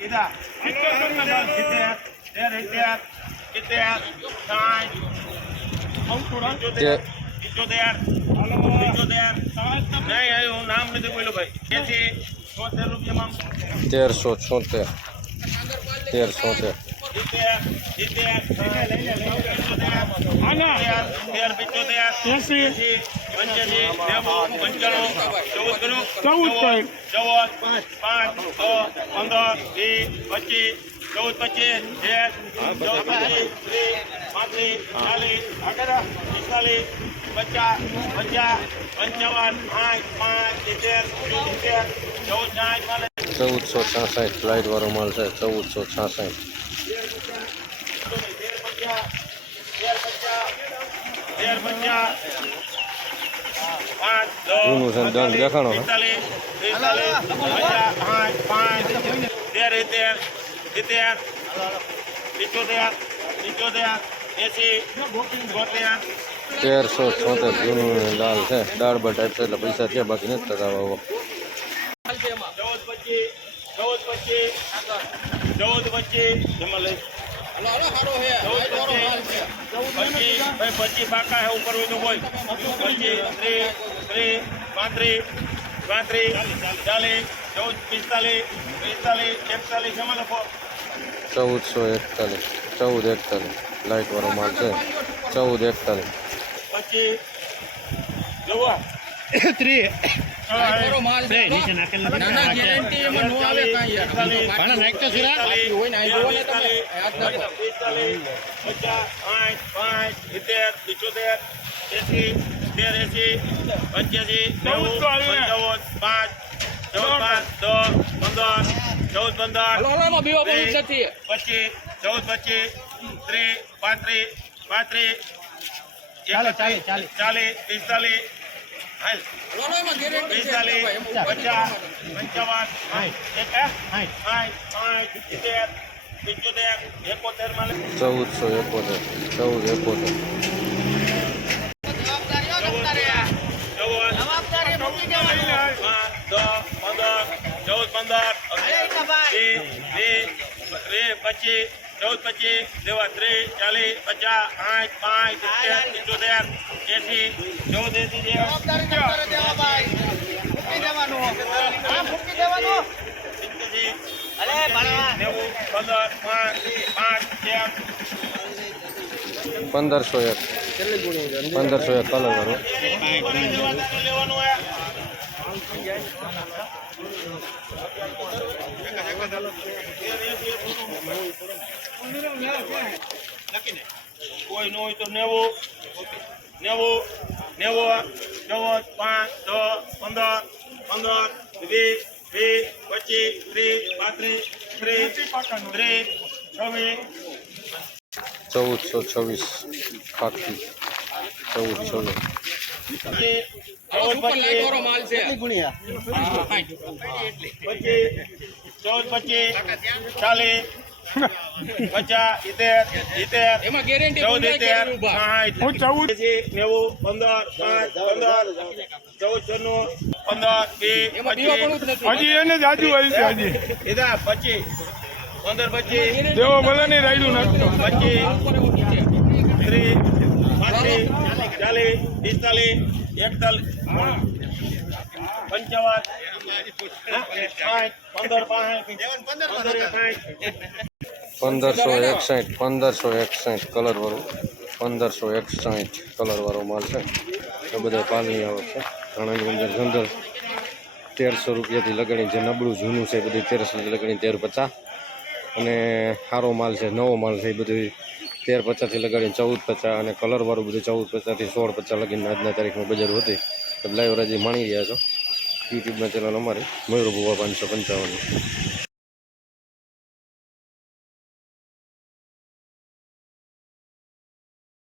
નહીં નામ નથી બોલ્યો ભાઈ. રૂપિયામાં. તેરસો છોતેર. તેરસો તેર. તેર પિચોતેર. એસી. પંચ્યાસી નેવું પંચાણું ચૌદ કરો. ચૌદ ચૌદ પાંચ છ પંદર વીસ પચીસ ચૌદ પચીસ તેર ચૌદ પચીસ ત્રીસ પાંત્રીસ ચાલીસ પિસ્તાલીસ પચાસ પચાસ પંચાવન સાઠ પાંચ સિત્તેર સિત્તેર ચૌદ સાઠ માલે ચૌદસો છાસઠ લાઇટ વાળો માલ છે ચૌદસો છાસઠ. તેર પચાસ તેર પચાસ તેર પચાસ પાંચ જૂનું છે દંડ દેખાણો તેરસો છોતેર જૂનું દાળ છે. દાળ બટ ટાઈપ છે એટલે પૈસા છે બાકી નથી થતા ચૌદ પચીસ ચૌદ પચીસ ચૌદ પચીસ. જમા લઈ. ચૌદ પચીસ. પચીસ ભાઈ પછી પાકા હે ઉપર હોય તો બોલ પચીસ ત્રીસ ત્રીસ પાંત્રીસ પાંત્રીસ ચાલીસ ચૌદ પિસ્તાલીસ પિસ્તાલીસ એકતાલીસ એમાં લખો. ચૌદસો એકતાલીસ ચૌદ એકતાલીસ. લાઇટ વાળો માલ છે. ચૌદ એકતાલીસ. પછી જોવા. ચૌદ પંદર પચીસ ચૌદ પચીસ ત્રીસ પાંચ પાંત્રીસ ચાલીસ પિસ્તાલીસ પંદર ચૌદ પંદર પંચાવન ચૌદ સાઠ ત્રીસ પાંત્રીસ પિચોતેર ચાલીસમાં ચૌદસો એકોતેર ચૌદ એકોતેર ચૌદ પંદર પચીસ ચૌદ પચીસ દેવા ત્રીસ ચાલીસ પચાસ આઠ પાંચ સિત્તેર પંચોતેર એસી ચૌદ એસી પાંચ પાંચ પંદરસો એક. પંદરસો એક કલર વાળો. લેવાનું હોય કોઈ ન હોય તો નેવું નેવું નેવું ચૌદ પાંચ દસ પંદર પંદર વીસ વીસ પચીસ ત્રીસ પાંત્રીસ ત્રીસ ત્રીસ છવ્વીસ ચૌદસો છવ્વીસ પાકી ચૌદ છવ્વીસ ચૌદ પચીસ ચૌદ પચીસ ચાલીસ પચાસ ઇતેર ઇતેર એમાં ગેરંટી ચૌદ ઇતેર ચૌદ. નેવું પંદર પાંચ પંદર ચૌદ છન્નું પંદર હજી એને જ આજુ આવી છે હજી. ઇધા પચીસ. પંદર પચીસ. જેવો ભલે નહીં રાયડું નાખતો. પચીસ. ત્રીસ પાંત્રીસ ચાલીસ. પિસ્તાલીસ એકતાલીસ. પંચાવન. પંદર પાંચ. પંદર સાઠ પંદરસો એકસાઠ પંદરસો એકસાઠ કલરવાળું પંદરસો એકસાઠ કલરવાળો માલ છે. એ બધા પાલની આવે છે. ઘણાની અંદર અંદર તેરસો રૂપિયાથી લગાડી, જે નબળું જૂનું છે એ બધું તેરસોથી લગાડી તેર પચાસ. અને સારો માલ છે, નવો માલ છે, એ બધું તેર પચાસથી લગાડીને ચૌદ પચાસ અને કલરવાળું બધું ચૌદ પચાસથી સોળ પચાસ લગીને આજના તારીખમાં બજાર હતી તો લાઈવ રાજી માણી રહ્યા છો. યુટ્યુબના ચેનલ અમારી, મયુર ભુવા પાંચસો પંચાવન.